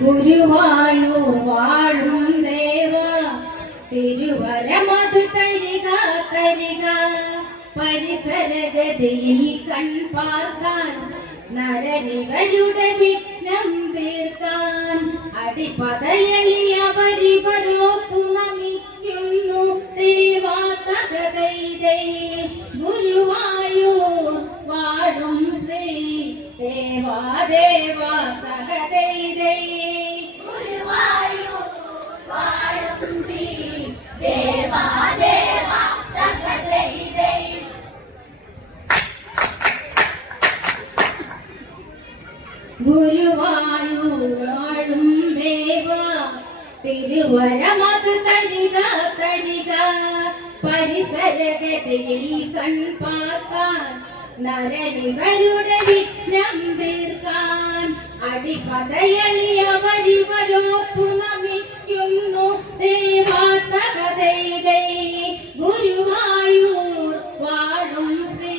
ഗുരുവായൂർ വാഴും ദേവ. തിരുവരമത് തരിക തരിക. പരിസരഗതിയിൽ കൺപാർക്കാൻ നരരിവരുടെ വിഘ്നം തീർക്കാൻ. അടിപതയളിയവരിവരോത്തു നമിക്കുന്നു ദേവാതകതൈതൈ ഗുരുവായൂർ വാഴും ശ്രീ ദേവാദേവാ. ഗുരുവായൂരാഴും ദേവ. തിരുവരമത് തരിക തരിക. പരിസരഗതിയിൽ കൺപാർക്കാൻ നരനിവരുടെ വിഘ്നം തീർക്കാൻ. അടിപതയളിയവരിവരോപ്പു നമിക്കുന്നു ദേവാതകതൈതൈ ഗുരുവായൂർ വാഴും ശ്രീ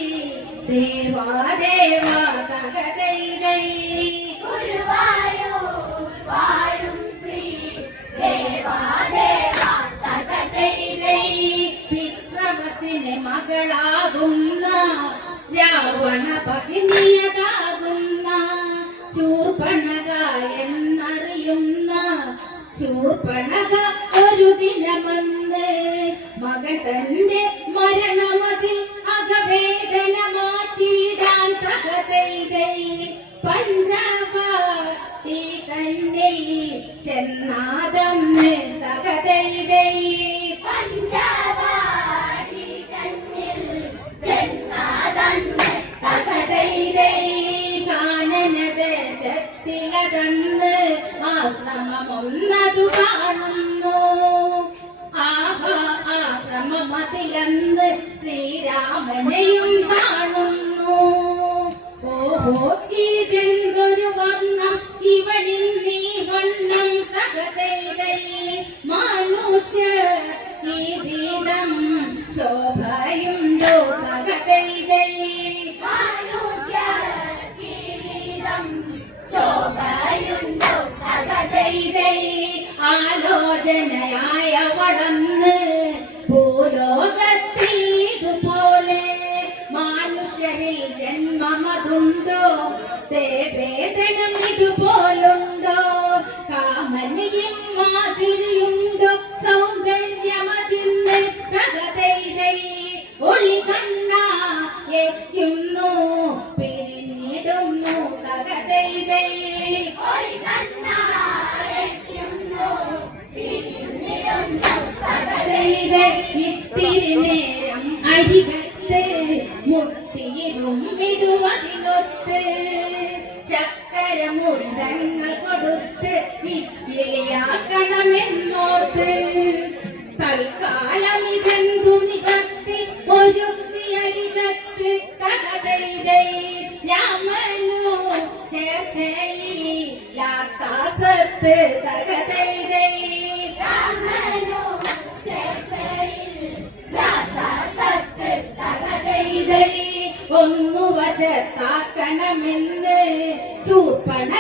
ദേവാദേവാ തകതൈതൈ ചെന്നാതെന്ന് പഞ്ചവാടി കണ്ണിൽ ചെന്നാതന്ന് തകതൈതൈ കാനനദേശത്തിലതന്ന് ആശ്രമമൊന്നതു കാണുന്നു. ആഹാ ആശ്രമമതിലന്ന് ശ്രീരാമനെയും ആലോചനയായ വടന്ന് ഭൂലോകത്തിൽ ഇതുപോലെ മനുഷ്യരിൽ ജന്മമതുണ്ടോ? ദേവേദനം ഇതുപോലുണ്ടോ? കാമനിയും മാതിരിയുണ്ടോ സൗന്ദര്യമതിന്ന് പ്രകതൈതൈ ഒളി കണ്ണ എത്തുന്നു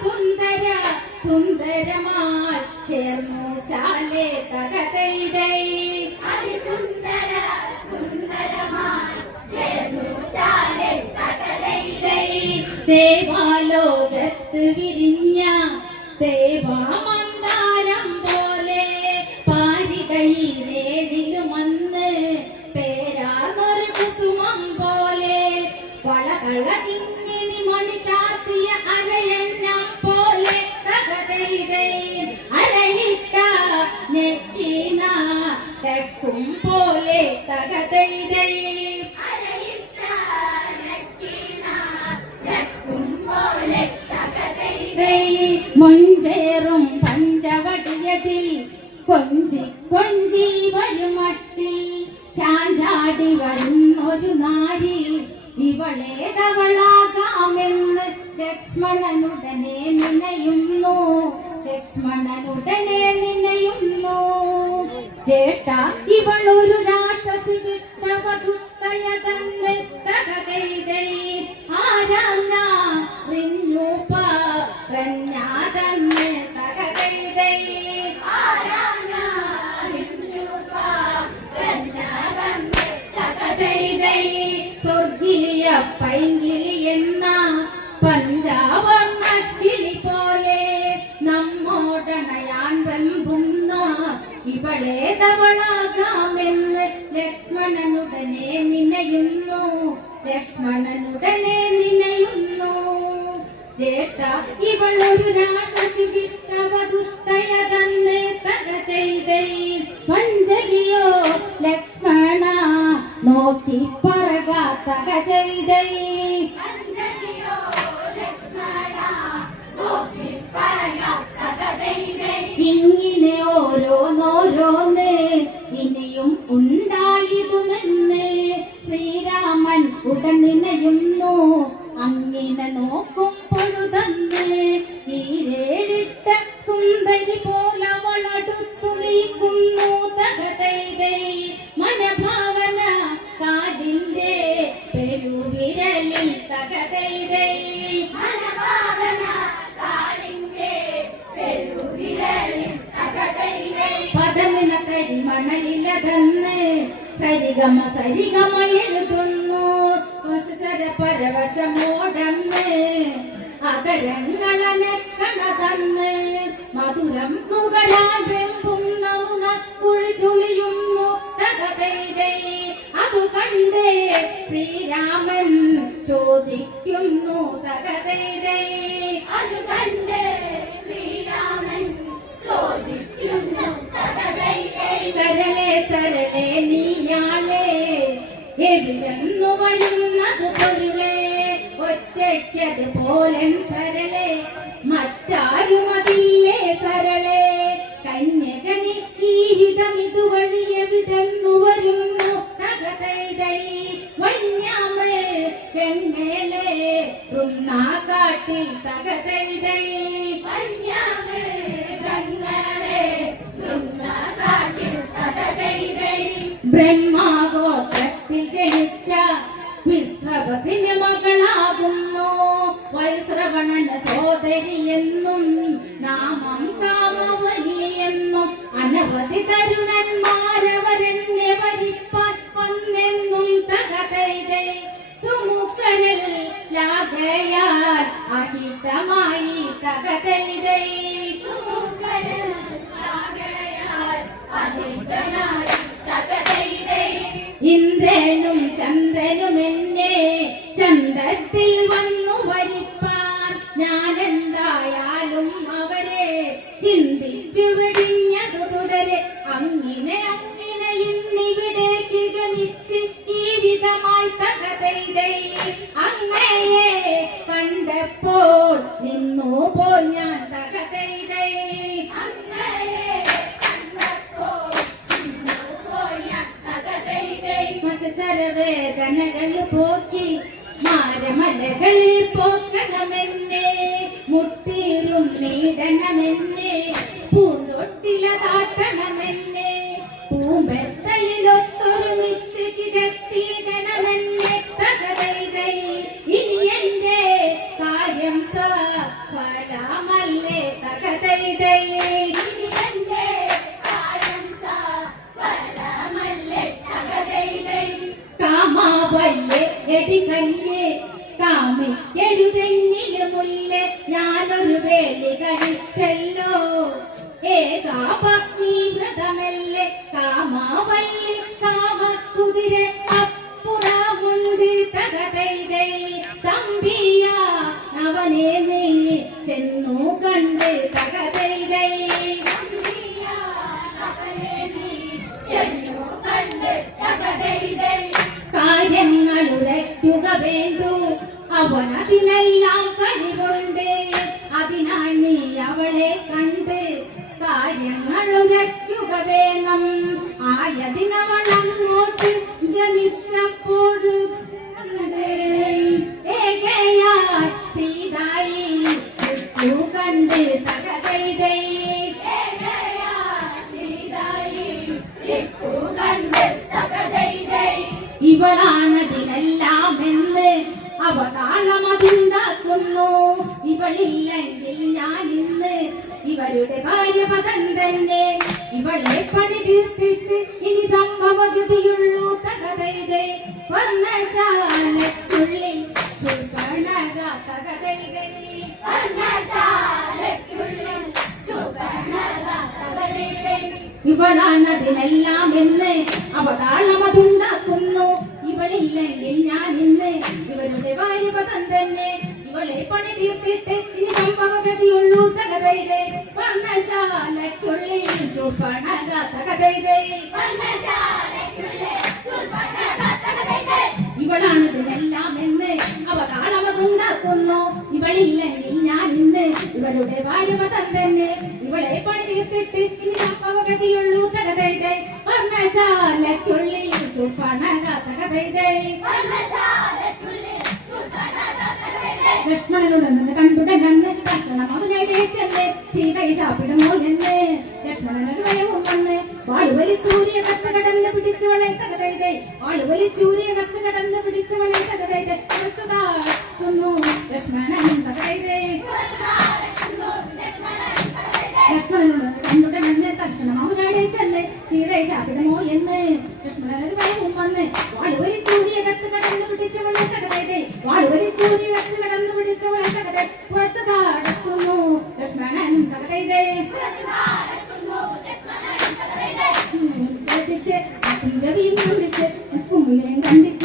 അതിസുന്ദര സുന്ദരമായി ചേർന്നു ചാലേ തകതൈതൈ അതിസുന്ദര സുന്ദരമായി ചേർന്നു ചാലെ തകതൈതൈ ദേവാലോകത്ത് വിരിഞ്ഞ ദേവാമന്ദാരം പോലെ പാരികയിലേഴിലും വന്ന് പേരാർന്നൊരു കുസുമം പോലെ വളകള കൊഞ്ചി വരുമട്ടിൽ ചാഞ്ചാടി വരുന്നൊരു നാരി. ഇവളേതവളാകാമെന്ന് ലക്ഷ്മണനുടനെ നിനയുന്നു ലക്ഷ്മണനുടനെ നിനയുന്നു ജ്യേഷ്ഠ ഇവളൊരു രാക്ഷസി വിഷ്ണവദുഷ്ടയ തന്നെ തകതൈതൈ ആരാഞ്ഞ പൈങ്കിളി എന്ന പഞ്ചാബ് കിളി പോലെ നമ്മോടണയാൻ വെമ്പുന്ന ഇവളെ തവളാകാമെന്ന് ലക്ഷ്മണനുടനെ നിനയുന്നു. ലക്ഷ്മണനുടനെ നിനയുന്നു. ജ്യേഷ്ഠ ഇവളൊരു രാക്ഷസി വിഷ്ണവദുഷ്ടയ തന്നെ സരിഗമ സരിഗമ എഴുതുന്നു വസര പരവശമോടന്ന് അതരങ്ങളനക്കണതന്ന് മധുരം നുകരാൻ വെമ്പുന്നതു നക്കുഴി ചുളിയുന്നു തകതൈതൈ അതു കണ്ടേ ശ്രീരാമൻ ചോദിക്കുന്നു തകതൈതൈ അത് കണ്ടേ ശ്രീരാമൻ ചോദിക്കുന്നു തകതൈതൈ കരളെ സരളെ നീയാളെ വരുന്നത് പൊരുളെ ഒറ്റയ്ക്കത് പോലൻ സരളെ മറ്റാരുമതില്ലേ സരളെ. കന്യകനി വരുന്നു വന്യാമേ തകതൈതൈ. തകതൈതൈ. ബ്രഹ്മാഗോത്രത്തിൽ വൈശ്രവണന സോദരിയെന്നും നാമം കാമവല്ലിയെന്നും അനവധി തരുണന്മാരവരെന്നെ വരിപ്പാൻ ഒന്നെന്നും തകതൈതേ സുമുഖരിൽ ലാകയാൽ അഹിതമായി തകതൈതേ സുമുഖനാകയാൽ അഹിതനായി തകതൈതൈ ഇന്ദ്രനും ചന്ദ്രനും എന്നെ ചന്ദ്രത്തിൽ Hey! വേണം ആയതിനവളങ്ങോട്ട് ഗമിച്ചപ്പോൾ ഏകയായി സീതായി കണ്ട് തകതൈതൈ ഇവളാണതിനെല്ലാം എന്ന് അവതാളമതുണ്ടാക്കുന്നു. ഇവളില്ലെങ്കിൽ ഞാൻ ഇന്ന് ഇവരുടെ ഭാര്യ പതൻ തന്നെ बड़े എടുത്തിട്ട് ഇനി അപകതിയുള്ളൂ തകതൈതേ വർണശാലക്കുള്ളിൽ തുപ്പണക തകതൈതേ ലക്ഷ്മണനുണ്ടെന്ന് കണ്ടുടൻ നന്ന് ഭക്ഷണം അവനടേറ്റെന്ന് സീതയെ ശാപിടുമോ എന്ന്. ലക്ഷ്മണനൊരു ഭയവും വന്ന് വാളുവലി ചൂരിയ കത്ത് കടന്ന് പിടിച്ചവളെ തകതൈതേ വാളുവലി ചൂരിയ കത്ത് കടന്ന് പിടിച്ചവളെ തകതൈതേ ലക്ഷ്മണൻ തകതൈതേ ഉദവിയും കുറിച്ച് ഉപ്പുമുലയും കണ്ടിട്ട്